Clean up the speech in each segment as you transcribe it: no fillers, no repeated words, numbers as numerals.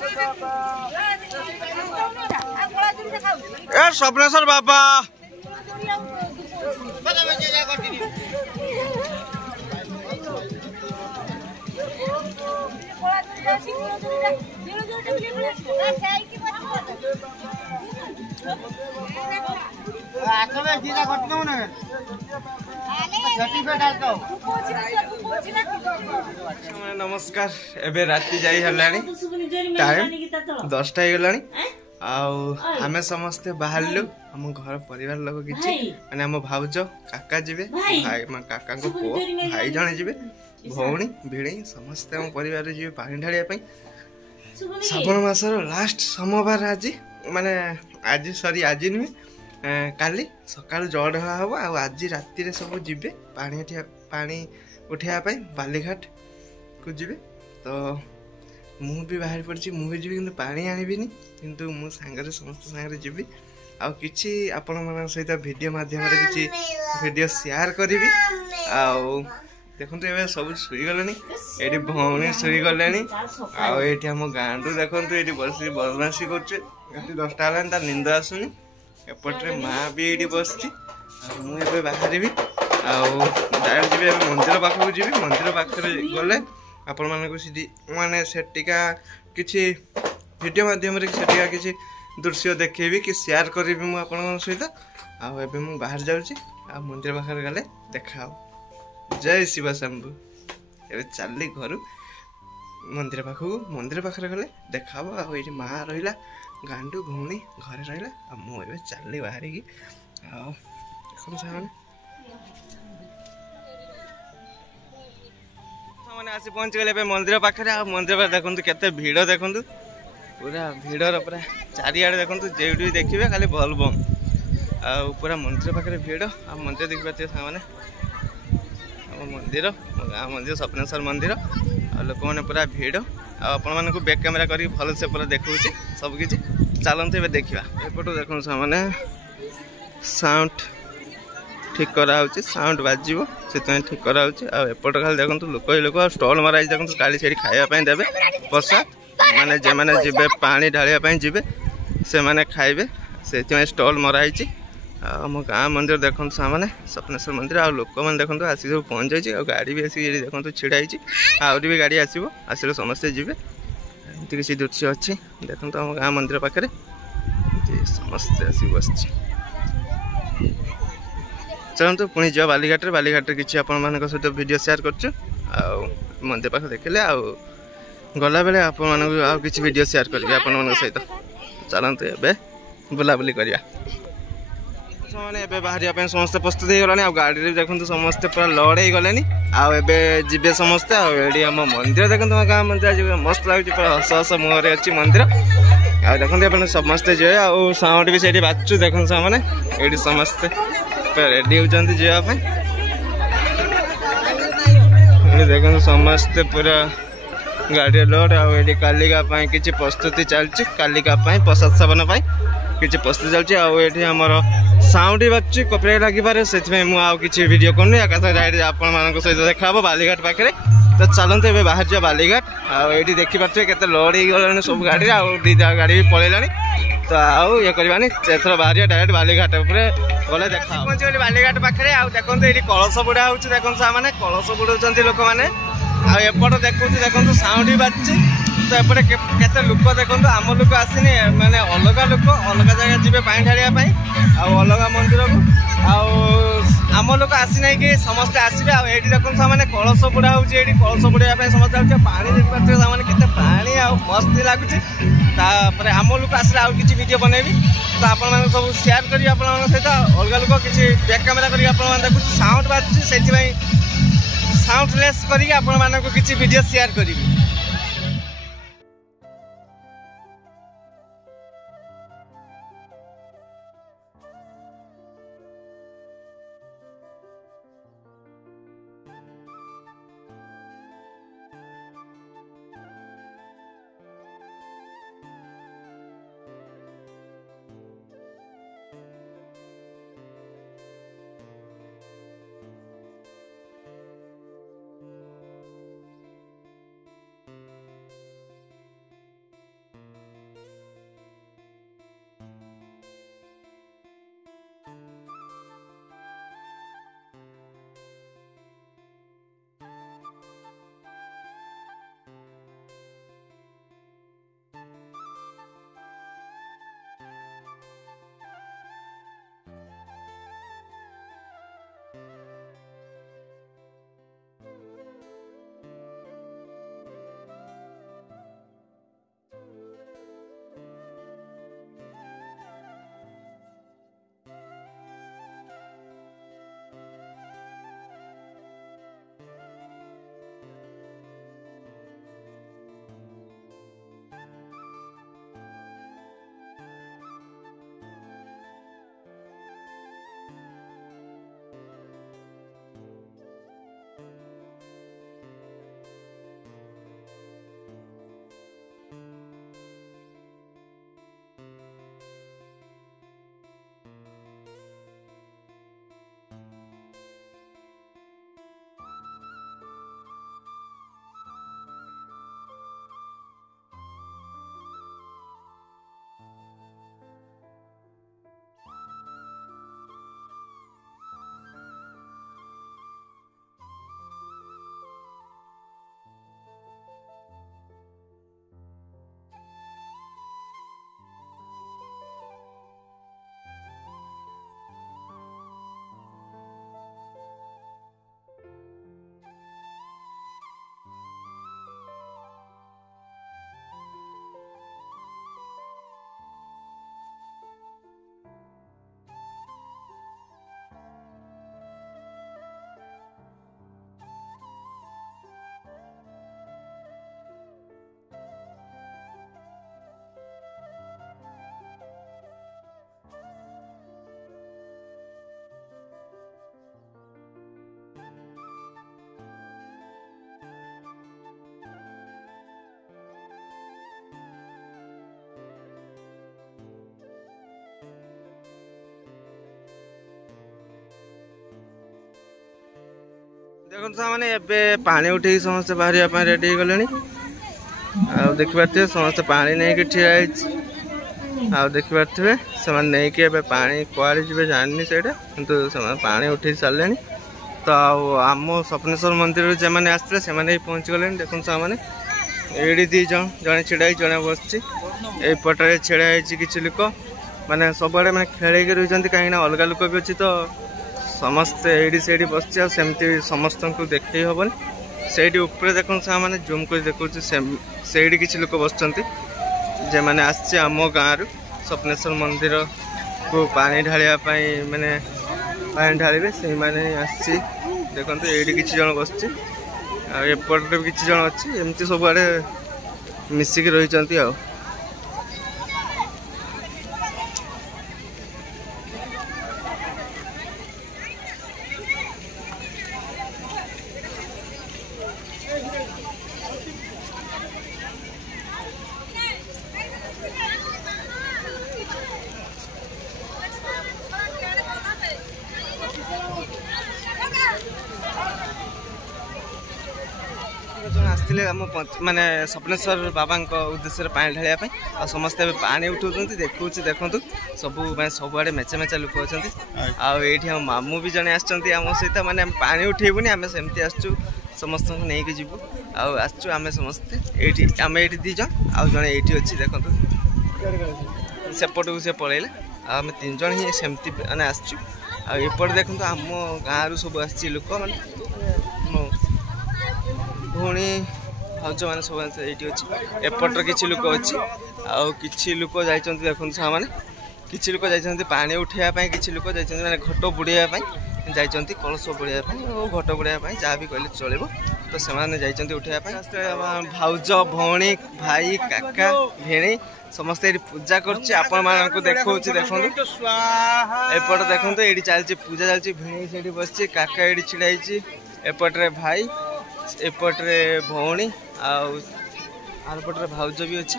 ए स्वप्नेश्वर बाबा नमस्कार एबे राति जाई हलानी टाइम 10टा हो गलानी आमे समस्ते बाहरलु हम घर परिवार लोग किछि माने हम भाउज काका जिवे भाई मा काका को पो भाई जणे जिवे भौणी भिड़े समस्ते हम परिवार जिवे पानी ढालिया पई श्रावण मासर लास्ट सोमवार आज माने आज सॉरी आज नुहे काली सकाळ जड़ हवा आज राति रे सब जिवे पानी उठा बालीघाट को जिवे तो मु भी बाहर पड़ी मुझे जी कि पानी आनबिनी किंतु मु सांगरे समस्त सांगरे जीवी आउ किछि आपण मन सहित वीडियो माध्यम रे किछि वीडियो शेयर करी आउ देखंतु एबे सब सुई गलेनी एडी भौणी सुई गलेनी आउ एठी हम गांडू देखंतु एठी बसी बदमाशी करछे राति 10टा हलान तार निंद आसुनी एपटरे मां भी एठी बसछि मु एबे बाहरबी आउ डायरेक्ट जीवे मंदिर पाखु जीवी मंदिर पाखरे गले आपण मानको सीधी माने सेटिका किछि वीडियो माध्यम रे सेटिका किछि दृश्य देखेबी कि शेयर करबी मु आपण सहित आ एबे मु बाहर जाउची आ मंदिर पाखरे गले देखाओ जय शिव शंभु एबे चलली घर मंदिर पाखरे गले देखाओ आ एठी मां रहिला गांडू भौणी घरे रहिला आ मु एबे चलली बाहर की आ कोन सामान मैंने आसी पहुँच गले मंदिर पाखे आ मंदिर पाखे देखते केते भीड़ देखते पूरा भीड़ पूरा चारिआडे देखते जो भी देखिए खाली भल बम आ पूरा मंदिर पाखे भीड़ आ मंदिर देखी पारे सामने मंदिर गाँ मंदिर स्वप्नेश्वर मंदिर आ लोक मैंने पूरा भीड़ आपण मानक बैक कैमेरा कर भल से पूरा देखा सबकि चलते देखा एपटू देखो सामने साउंड ठीक कराऊँ साउंड बाजिबो से ठीक कराऊँ आएपट खाली देखो लोक ही लोक स्टल मरा देखो काली से खावाई देवे प्रसाद माने जे माने जीवे पानी ढालिया जीवे से माने खाइबे से स्टल मराई आम गाँ मंदिर देखो सामने स्वप्नेश्वर मंदिर आ लोक मैंने देखो आसिक सब पहुँच जाए गाड़ी भी आसिक देखो छिड़ाई आहरी भी गाड़ी आसो आसिले समस्ते जी एमती किसी दृश्य अच्छी देखो आम गाँ मंदिर पाखे समस्ते आसिक बस चलते पुणी जा बालीघाट किसी आपण सहित वीडियो शेयर कर मंदिर पाख देखले गला बेले आपण किसी वीडियो शेयर करेंगे आपण सहित चलते एबे बुलाबुली करिया मैंने बाहर समस्ते प्रस्तुत हो गलानी गाड़ी देखते समस्ते पूरा लड़ हो गले आबे जीवे समस्ते आम मंदिर देखते गाँ मंदिर मस्त लगे पूरा हस हस मुहर अच्छी मंदिर आ देखते समस्ते जे साउंड भी से बाजू देखते सामने ये समस्ते रेडी होती जावाई देखो समस्ते पूरा गाड़ी लोड आड़ी कालिका किसी प्रस्तुति चलती कालिका प्रसाद सेवन किसी प्रस्तुति चलती आमर साउंड बाजू कॉपीराइट लगिपारे से मुझे वीडियो करनी डायरेक्ट आपण सहित देखा बालीघाट पाखे तो चलते ए बाहर जा बालीघाट आठी देखिपे के लोड हो गला सब गाड़ी आ गाड़ी भी पलैलानी तो आउ ये करवानी एथर बाहर डायरेक्ट बालीघाट गले देखा पहुँचे बालीघाट पाखे देखो ये कलश बुड़ा हो देखो सामने कलश बुड़ाऊँ लोक मैंने आएपट देखो साउंड भी बाजू तो एपटे केते लोक देखो आम लोक आसनी माने अलग लोक अलग जगह जी पानी ढालिया अलग मंदिर को आम लोक आसी ना कि समस्ते आसबे आठी देखो सामने कलश बुड़ा हो कलश बुड़ाई समस्त पानी देखिए सामने केते पानी मस्त लगुच आम लोक आसले आउ किसी वीडियो बनैबी तो आपण सब शेयर करी आपण सहित अलग लोक किसी बैक कैमेरा कर देखुच साउंड बाजू से साउंडलेस कर किसी वीडियो शेयर करी। देखो मैंने पानी उठे समस्ते बाहर रेडी हो गले देखिपे समस्त पानी नहीं कि ठिया देखिपे से नहीं कि पानी कुआड़े जी जानी से पानी उठे सारे तो आम स्वप्नेश्वर मंदिर जो मैंने आसते से पहुँची गले देखो मैंने ये दी जड़े छिड़ाई जड़े बस पटे छिड़ाई किसी लोक मैंने सब आड़े मैंने खेल रही कहीं अलग लोक भी अच्छी तो समस्ते ये बस सेमती समस्त को देखे हेनी से देखो मैंने जूम कर देखा से किसी लोक बस जे मैंने आम गाँव स्वप्नेश्वर मंदिर को पानी ढालिया मैंने पानी ढालिबे से मैंने आसी देखो ये किसी जन बस एपटे भी किसी जन अच्छी एमती सब आड़े मिसिक रही आसते माने स्वप्नेश्वर बाबा उद्देश्य पानी ढालिया समस्ते पानी उठाऊँ देखूँ देखूँ सब मैं सब आड़े मेचा मेचा लोक अच्छा आम मामू भी जड़े आम सहित माने पानी उठेबुनि आम सेमती आसचु समस्त नहीं कि जीवु आसचु आम समस्ते आम ये दी जन आउ जड़े ये अच्छी देखो सेपट को से पलैला आम 3 जन ही सेमती मैंने आसचु आपटे देखो आम गाँव सब आसी लोक मैंने भौणी भाज मैंने सब ये अच्छी एपटर किसी लोक अच्छी आछि लोक जाइए देखो मैंने किसी लोक जाइए पानी उठाइवाई किसी लोक जाइए मैंने घट बुड़ाई जाइए कलश बुड़ाई घट बुड़ाई जहाँ भी कहले चलो तो से उठाइवाई भाउज भौणी भाई काका भेणी समस्त ये पूजा कर देखो देखो एपटे देखो ये चलती पूजा चलती भेणी से बस काका ये छिड़ाई एपटे भाई एपटे भौणी आरपटे भाउज भी अच्छी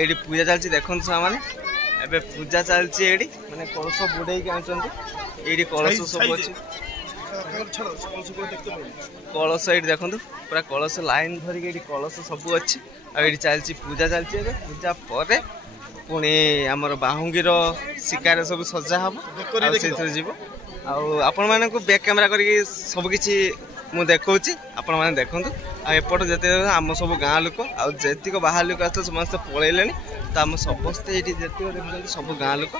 ये पूजा चलती देखो मैंने एबे पूजा चलती ये मैंने कलश बुड़े ये कलश सब अच्छी कलश ये देखो पूरा कलश लाइन धरिक ये कलश सब अच्छी ये चलती पूजा चलती पूजा पर पुणी आमर बाहुंगीर शिकार सब सजा हम से जीव आपण मानक बैक कैमेरा करके सबकि मु देखौची आपण माने देखंतु एपट जते आम सब गाँ लोक आतीक बाहर लोक आस समस्त पलैले तो आम समस्ते ये देखते सब गाँ लोक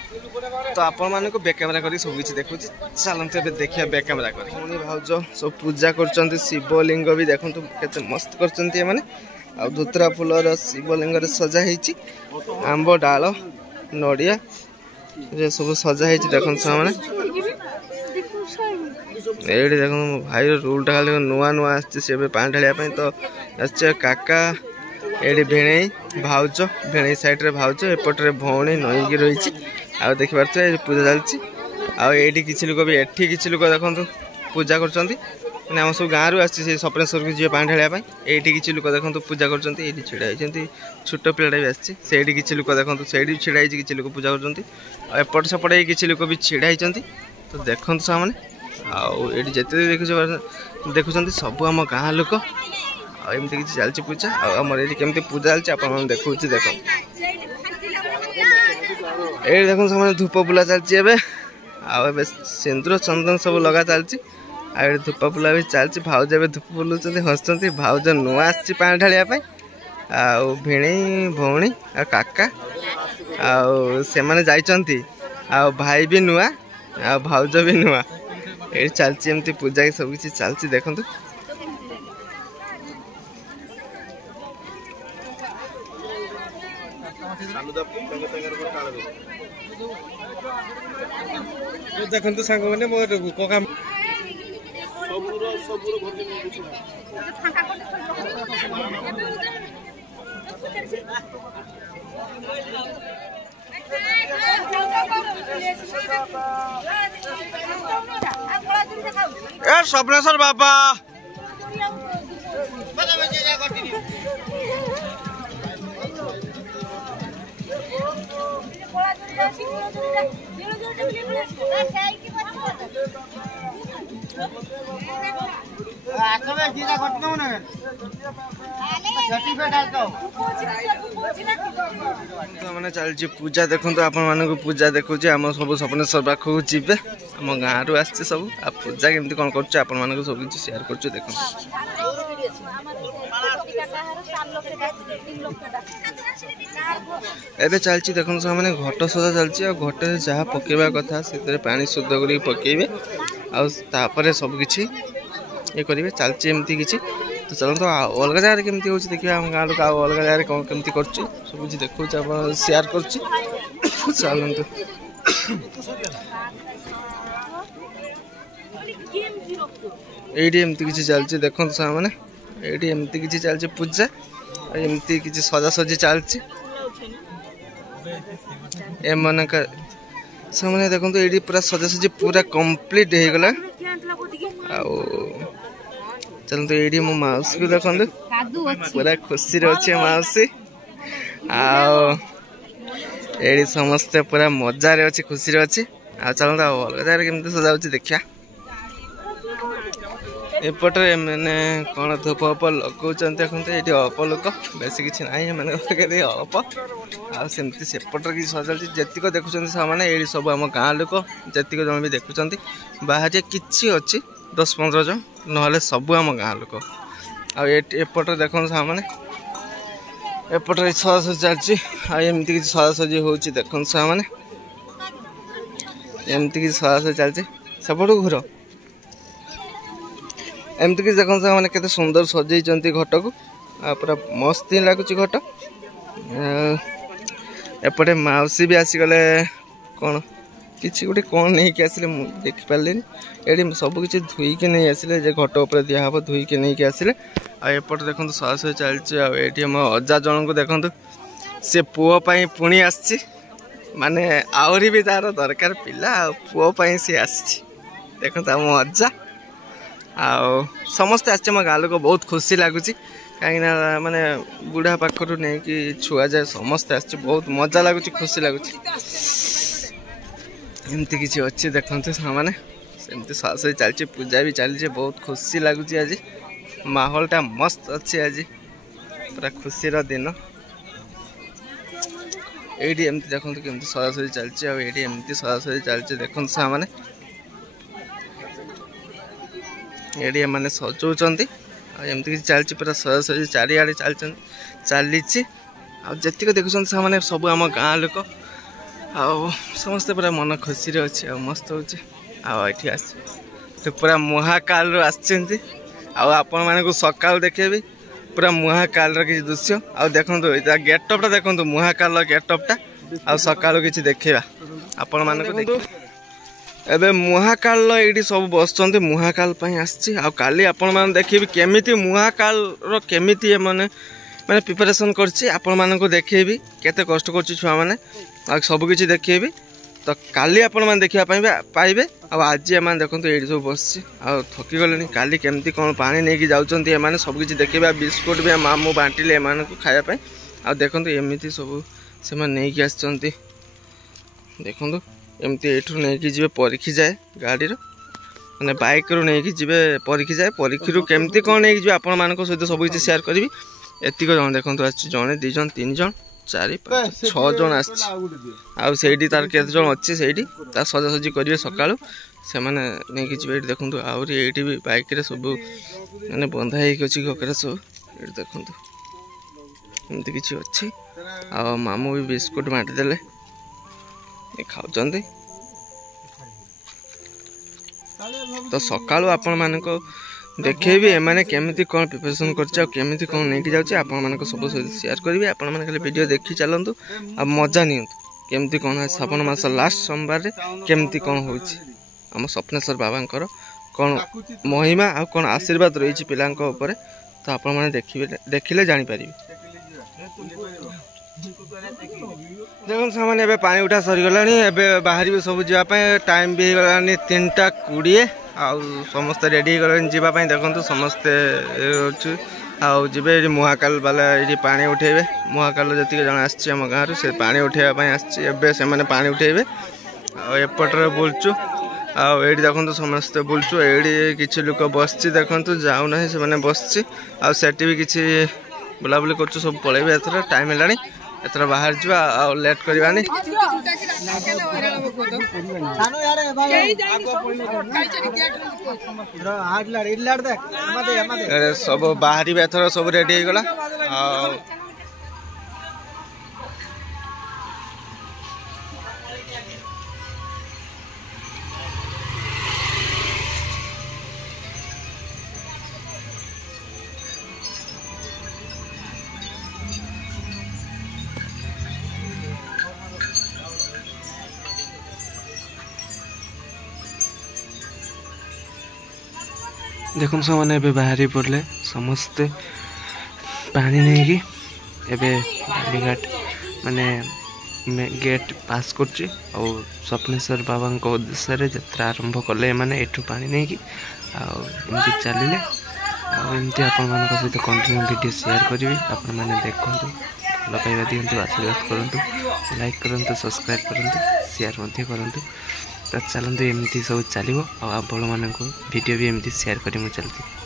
तो आपण मानक बैक कैमेरा कर सबकि देखुची चलते देखिए बैक कैमेरा कर भाउज सब पूजा कर शिवलिंग भी देखो केते मस्त कर धुतरा फुलर शिवलिंग सजा होती आंब डाल नड़िया सब सजा होती देखो मैंने ये देखो मो भाई रूलटा खाली नुआ नुआ आसे पानी ढालिया तो आसे काका ये भेणे भाउज भेणे साइड रे भाउज एपटे भौणी नईकी रही देखिपार पूजा चलती आठी किसी लोक भी एठी किसी लोक देखो पूजा कर आम सब गाँव रू आसी स्वप्नेश्वर को जी पानी ढालिया ये किसी लोक देखो पूजा कर छिड़ा छोट पिलाटा भी आसी किसी लोक देखो से छिड़ा किसी लोक पूजा कर एपट सेपटे किसी लोक भी छिड़ा तो देखो सामने ये जिते देखुं सब आम गाँ लोक एमती किसी चलती पूजा आमर ये केमती पूजा चलती आप देखो देख ये देखो से धूप बुला चलती सिंदूर चंदन सब लगा चलती धूप बुला भी चलती भाउज ए धूप बुलाऊँ हसुँच भाउज नुआ आसी पानी ढालिया भेणी भौणी काका से जाइंट भाई भी नुआ भाउज भी नुआ ये चलती एमती पूजा की सब किसी चलती देखो देखो सांग मैंने मोर कका स्वप्नेश्वर बाबा मैंने चलती पूजा देखो आपण मानक पूजा देखुचे आम सब सपनेश्वर पाखक जी आम गाँव रु आसचे सब आ पूजा केमती कौन कर सब किसी शेयर कर देख एबे चलती देखो मैंने घट सजा चलती घटे जहाँ पकेवा कथा से पानी शुद्ध कर पकेबे आपर सबकि ये करेंगे चलती एमती किसी तो चलते अलग जगह केमती हो देखिए आम गाँव लोक अलग जगह कौन केमती कर सब किसी देखो शेयर कर चलते ये एमती किसी चलती देखो मैंने ये एमती किसी चलती पूजा एमती किसी सजासजी चलती एम से देखो ये पूरा सजासजी पूरा कंप्लीट हो गला चलते ये मो मौसी को देखो पूरा खुशी अच्छे मौसी ये समस्ते पूरा मजार अच्छे खुशी अच्छे चलते अलग जगह केमती सजा देखा एपटे मैंने कौन धूप उप लगाऊँ देखते ये अल्प लोक बेस किसी ना मैंने अल्प आमती सेपटर कि सजा जीक देखुं से ये सब आम गाँव लोक जीक जन भी देखुं बाहर किसी अच्छी 10-15 जन ना सब आम गाँव लोक आएपटे देखो मैंने एपटे सजासजी चलती आमती किसी सजासजी हो देखो मैंने एमती किसी सजासजी चलती सेपट घूर एमती किसी देखो मैंने केते सुंदर सजाई घट को पूरा मस्त ही लगुच घट एपटे मौसी भी आसीगले कौन किसी गोटे कौन नहीं कि आसिले देखिपारे ये सब किसी धुईक नहीं आसिले घट उपर दिहब धुईक नहीं आसिले आएपटे देखो सजासजी चलती आठी मो अजा जन को देखो से पुओपाई पुणी आसी माने आहरी भी तार दरकार पिला पुओपाई सी आसी देखो मो अजा समस्ते आम गाँव लोक बहुत खुशी लगुच कहीं माने बुढ़ा पाखर नहीं कि छुआ जाए समस्ते आस बहुत मजा लगुच खुशी लगुच एमती किसी अच्छी देखते मैंने सेमती सजासजी चलती पूजा भी चलती बहुत खुशी लगुच आज माहौलटा मस्त अच्छे आज पूरा खुशी दिन ये एमती देखो केमती सजासजी चलती एमती सजासजी चलती देखो मैंने ये मैंने सजाऊँच एमती किसी चलती पूरा सजासजी चारिआडे चली जीक देखुं से सब आम गाँव लोक समस्ते पूरा मन खुशी अच्छे मस्त हो पूरा महाकाल आपण मानक सकाल देखे पूरा महाकाल किसी दृश्य देखो गेटअपटा देखो महाकाल गेटअपटा सकाल किसी देखा आपण मानक एबे महाकाल ये सब बस महाकाल आली आपण मैंने देखिए केमिति महाकाल केमिति मैंने मैंने प्रिपरेशन करपण मानक देखेबी केते कष्ट कर छुआ मैंने सब किसी देखेबी तो काली आपण मैंने देखा पाइबे आज एम देखो ये सब बस थकी गले काली केमती कौन पानी नहीं जाने सब किसी देखा बिस्कुट भी मामू बांटिले एम खायापी देखो एमती सब से नहीं देखो एमती एठू नहीं जी परीक्षी जाए गाड़ी मैंने बाइक रू नहीं जी परीक्षी जाए परीक्षी केमती कौन नहीं जी आपण मान सहित सब किसी शेयर करी एतिक जन देखो जड़े 2 जन 3 जन 4 5 6 जन आईटी तार केते जन अच्छे से सजासजी करेंगे सका से नहीं जी देखो आहरी ये भी बाइक सब मैंने बंधा होगी घकरे सब ये देखो एमती किसी अच्छी मामू भी बिस्कुट बांटिदेले खाऊँ तो सका आपण मानक देखेबी एमाने केमिति कौन प्रिपरेशन करमिति कौन नहीं जाऊँ आप सब शेयर करेंगे आपण मैंने वीडियो देखी चलतु आ मजा नि केमती कौन श्रावण मास लास्ट सोमवार केमती कौन हो स्वप्नेश्वर बाबा कौन महिमा आ कौन आशीर्वाद रही पिला तो आपण मैंने देखिले जापर देखो सामान एबे पानी उठा सरीगला बाहर भी सब जावाई टाइम भी होगा 3:20 समस्ते रेडी होगा देखो समस्ते जी महाकाल वाला ये पानी उठेबे महाकाल जी जन आम गाँव से पानी उठेबाई आसमें पानी उठेबे एपटे बुलचु आठ देखो समस्ते बुलचु ये किसी लोक बस देखो जाऊना से बस आठ भी किसी बुलाबुली कर सब पलैबे एथर टाइम है एथर बाहर जा लेट करवानी सब बाहर एथर सब रेडी हो गला देखो सब मैंने बाहरी पड़े समस्ते पानी नहीं कि बालीघाट माने गेट पास कर स्वप्नेश्वर बाबा उद्देश्य यात्रा आरंभ कले मैंने एठू पानी नहीं कि आमती चलिए आमती आपण सहित कंटिन्यू वीडियो शेयर करी आपण मैंने देखु भल पाइबा दिंतु आशीर्वाद करूँ लाइक करूँ सब्सक्राइब करूँ शेयर करूँ तो चलते एमती सब चलो आपण मानक वीडियो भी एमती शेयर करी मुझे चलती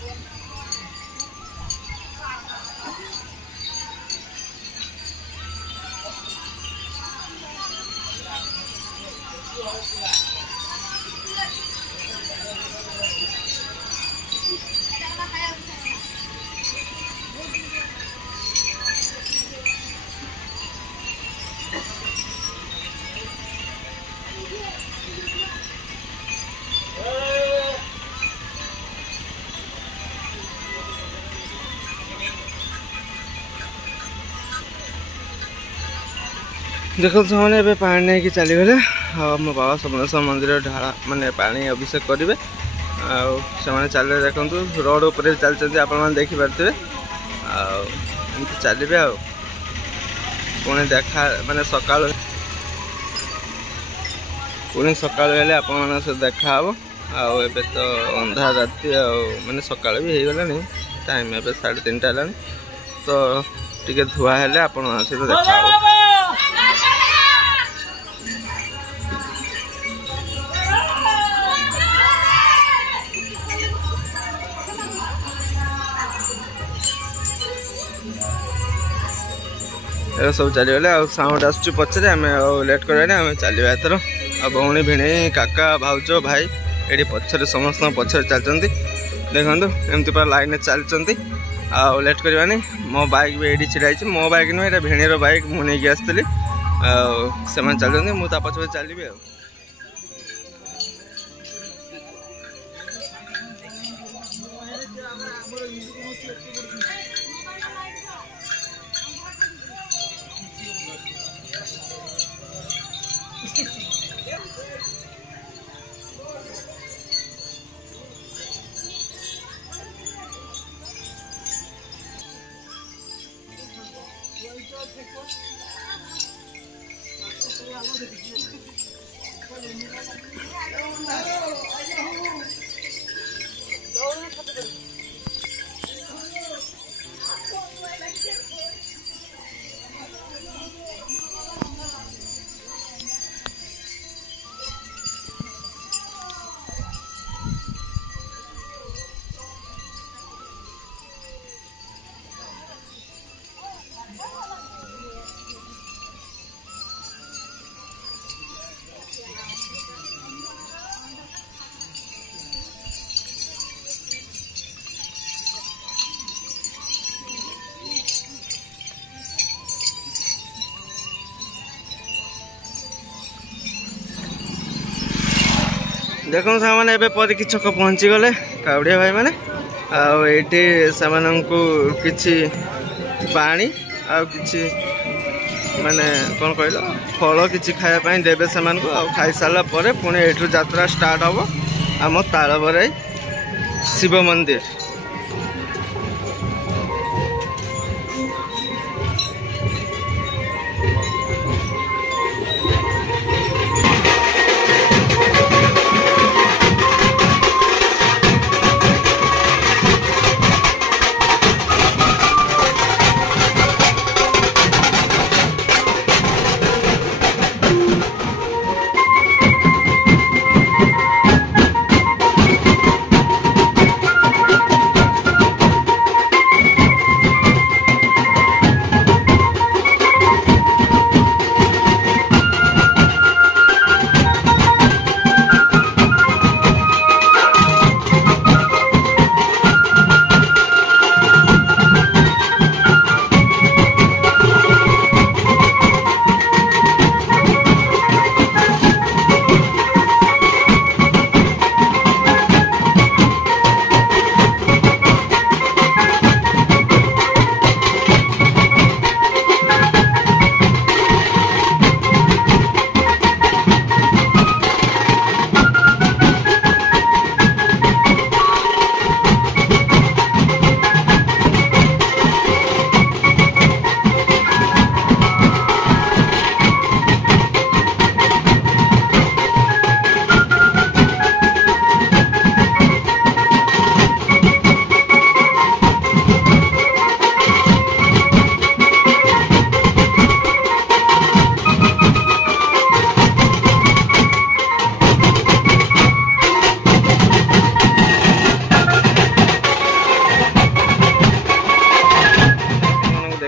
देखो से पानी नहीं कि चलीगले मो बाबा स्वप्नेश्वर मंदिर ढाला माने पानी अभिषेक करेंगे आने चल देखो रोड उपर चलते आपण देखिपे आमती चलिए पुणी देखा माने सका पुणी सका आपण देखा हे तो अंधा राति माने सका भी हो गलानी टाइम ए 3:30 है तो टे धुआ हेले आपण सहित देखा सब चलीगले साउंड आस पचरे आम लेट करवानी आम चलवा एथर भौणी भिणे काका भाउज भाई ये पचर समस्त पचर चलती देखो एमती पूरा लाइन चलती लेट करवानी मो बाइक भी ये छिड़ाई मो बाइक नुह भिणीर बाइक मुझे आसती से चलते मुझे पचे चलिए देखो सामने एबे परी छक पहुँची गले काउड़िया भाई मैंने आठी से किसी पानी आछि माने कौन कहल फल किसी खायापाई देवे से खाई सारा पुणी एठू यात्रा स्टार्ट हम आम तालबराई शिव मंदिर।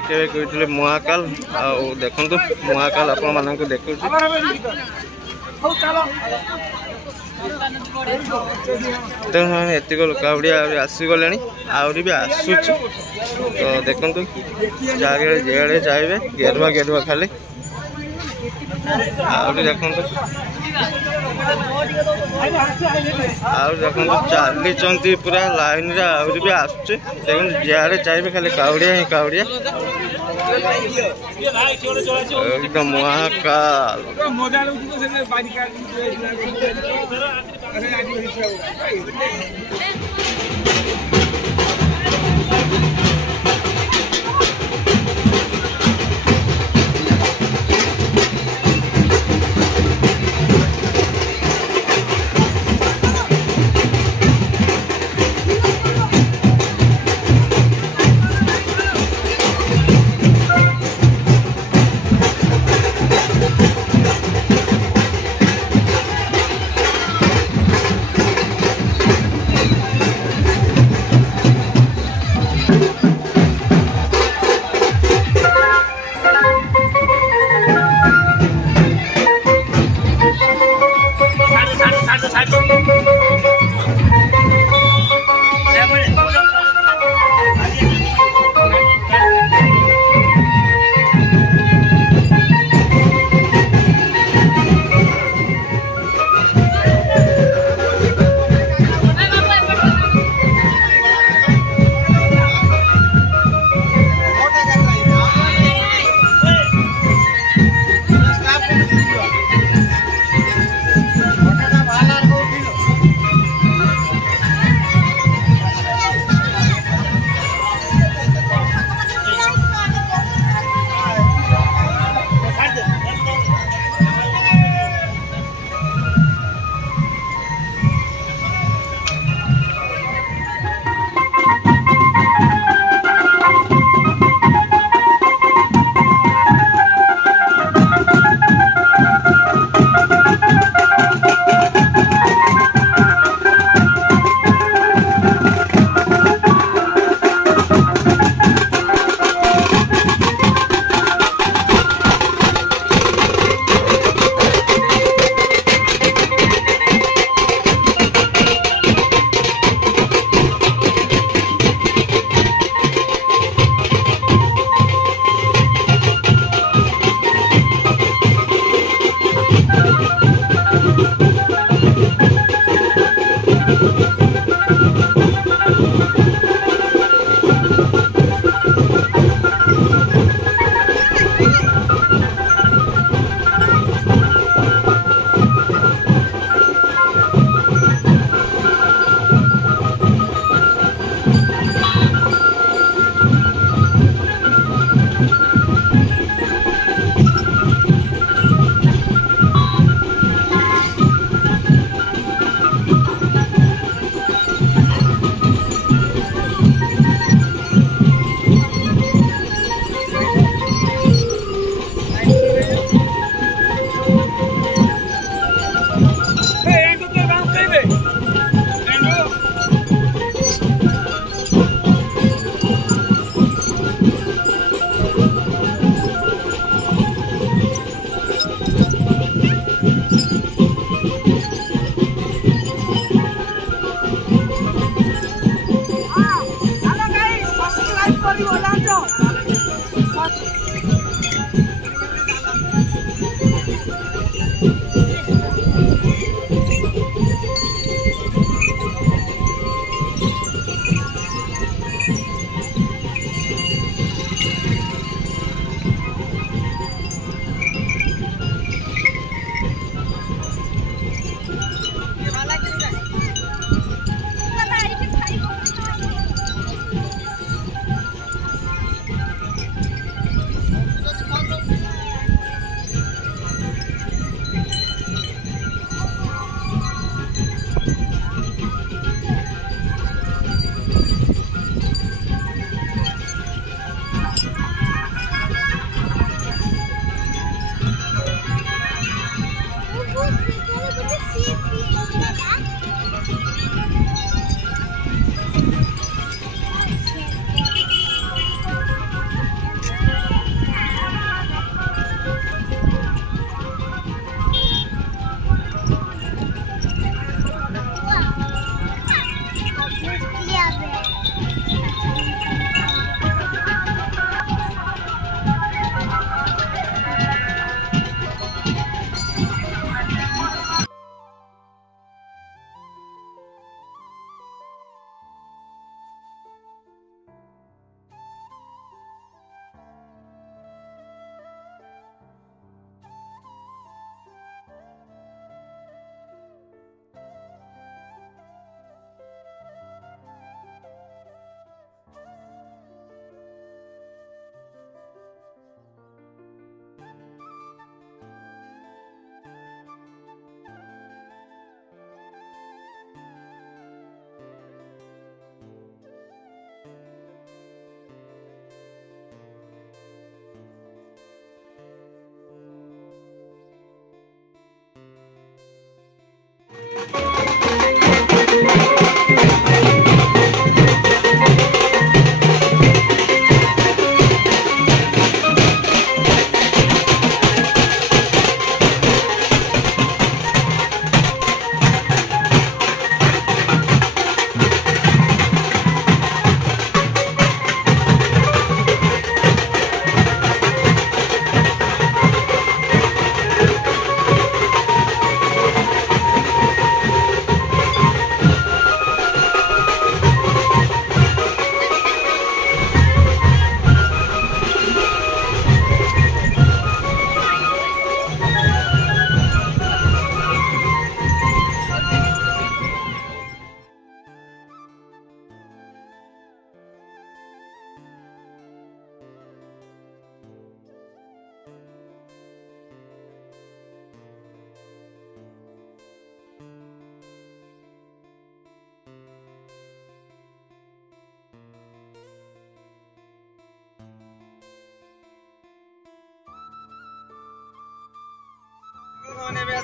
देखिए कहते मुआकाल देखु मुआकाल आपण मानक देखु एतिक लोकावड़िया आसीगले आहरी भी आसुच तो देखु जेड़े चाहिए गेरुआ गेरुआ खाली आहरी देखु चली पूरा लाइन रे आहरी भी आसुचे देखो जेड़े चाहिए खाली कावड़िया ही कावड़िया एकदम महाकाल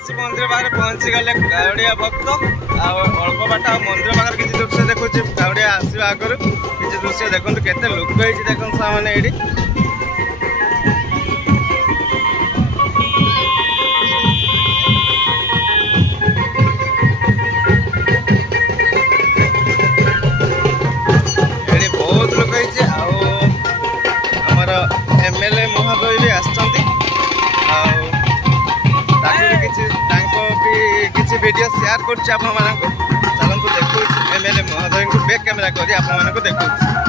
आसी मंदिर पाखे पहुंची गले कावड़िया भक्त अल्प बाट मंदिर पाखे किसी दृश्य देखुँ कावड़िया आसवा आगर किसी दृश्य देखो केते लोक देखो मैंने ये बहुत लोग आमर एमएलए महोदय भी आसछंती किसी वीडियो शेयर कर चलतु देखो एमएलए महोदय को बैक कैमेरा कर आपको देखो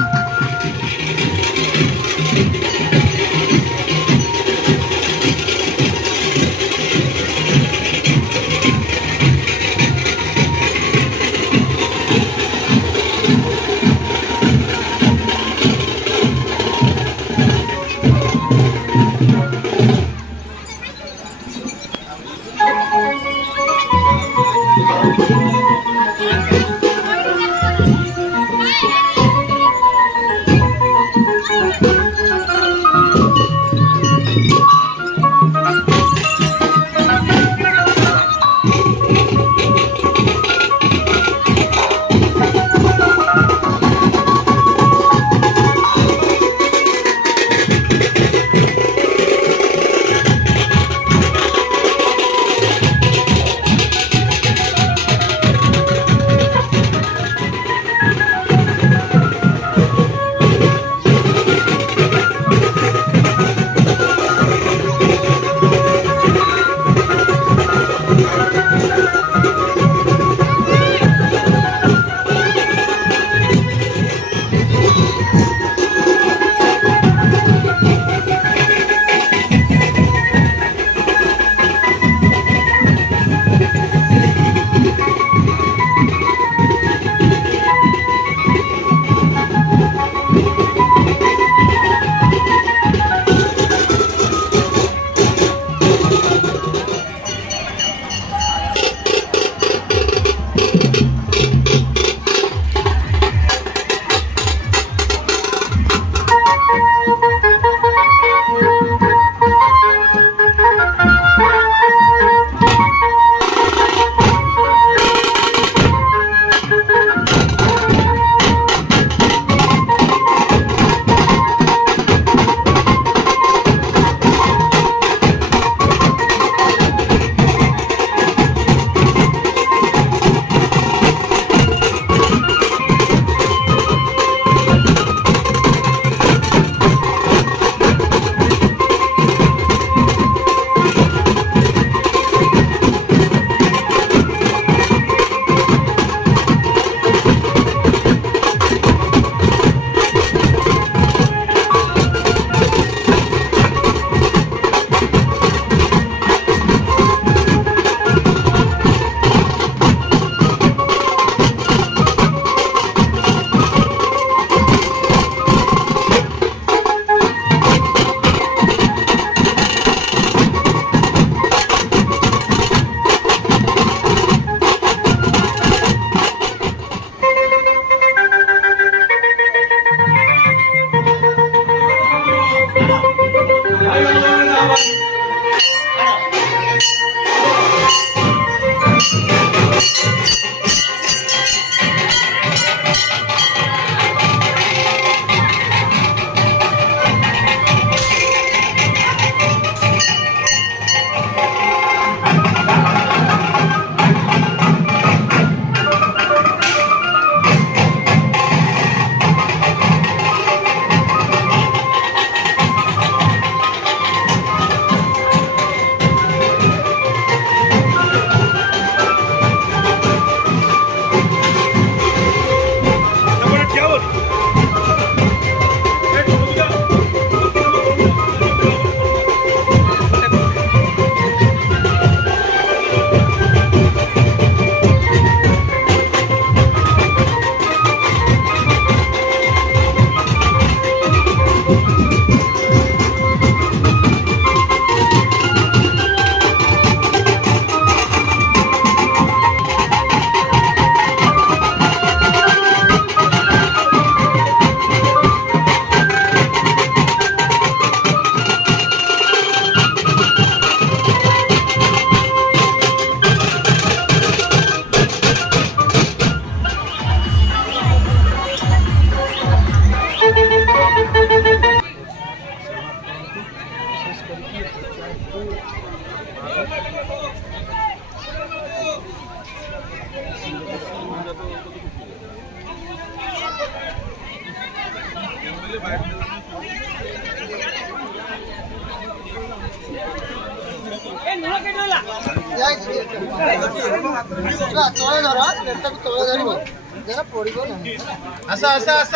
आस आस आस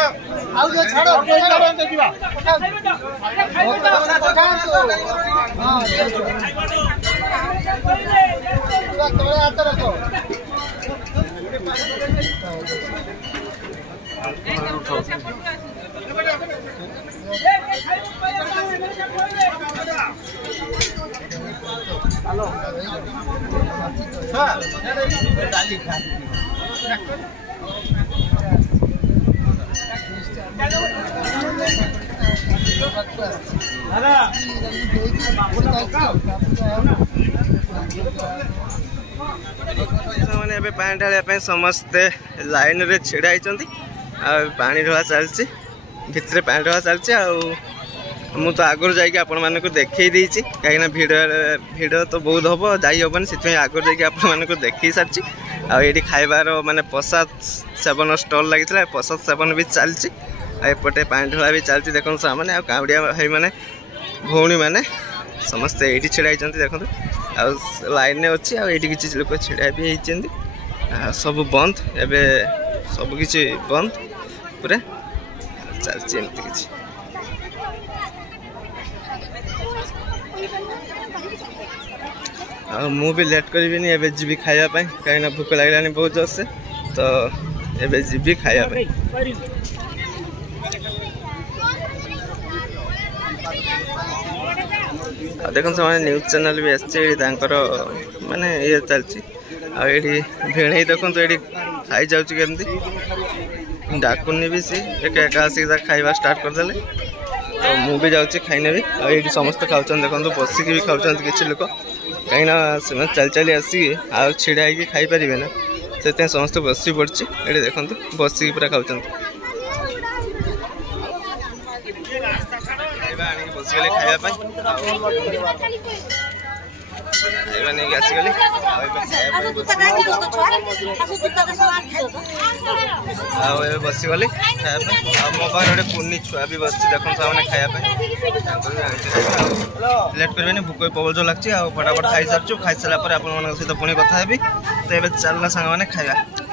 मैंने पानी ढालिया समस्ते लाइन रे छिड़ा पानी ढला चलती भितर पानी ढला चलती मु तो आगुरी जाकि आपण मानक देखई देछि कहीं भिड़ तो बहुत हम जाइबन से आगुरी जाकि आपण मानक देखई सारी आठी खाइबार माने प्रसाद सेवन स्टॉल लगी प्रसाद सेवन भी चलती एपटे पानी ढला भी चलती देखो मैंने कावड़िया भाई मैंने भौणी मैंने समस्ते ये छिड़ा देखो लाइन में अच्छी आठी किसी लोक छिड़ा भी होती सब बंद एबे सब किसी बंद पूरा चलती एमती किसी मु भी लेट करी एबे जीवी खायापी कहीं भूख लगलानी बहुत जोर से तो एबे जीवी खायापी देखो से न्यूज चैनल भी आसर माने ये चलती आठी भेड़े देखो तो ये खाई जामती डाकुनी भी सी एक आसिक खाଇବା स्टार्ट करदे तो मु भी जाऊँगी खाई भी आठी समस्त खाऊँ देखो बसिक भी खाऊँ किसी लोक कहीं चल चली आसिक आ छिड़ा खाई पारे ना से समस्त बसी पड़ी ये देखो बसिक पूरा खाऊँ बसगले खायापी खाଇବା नहीं आसगली बसगली खायापी मो पाखे गोटे कुनी छुआ भी बस देखो खायापी लेट करें भूक प्रबल जो लगे फटाफट खाई सारी खाई सारापर आप सहित पुणी कथा तो ये चलना सांग मैंने खाଇବା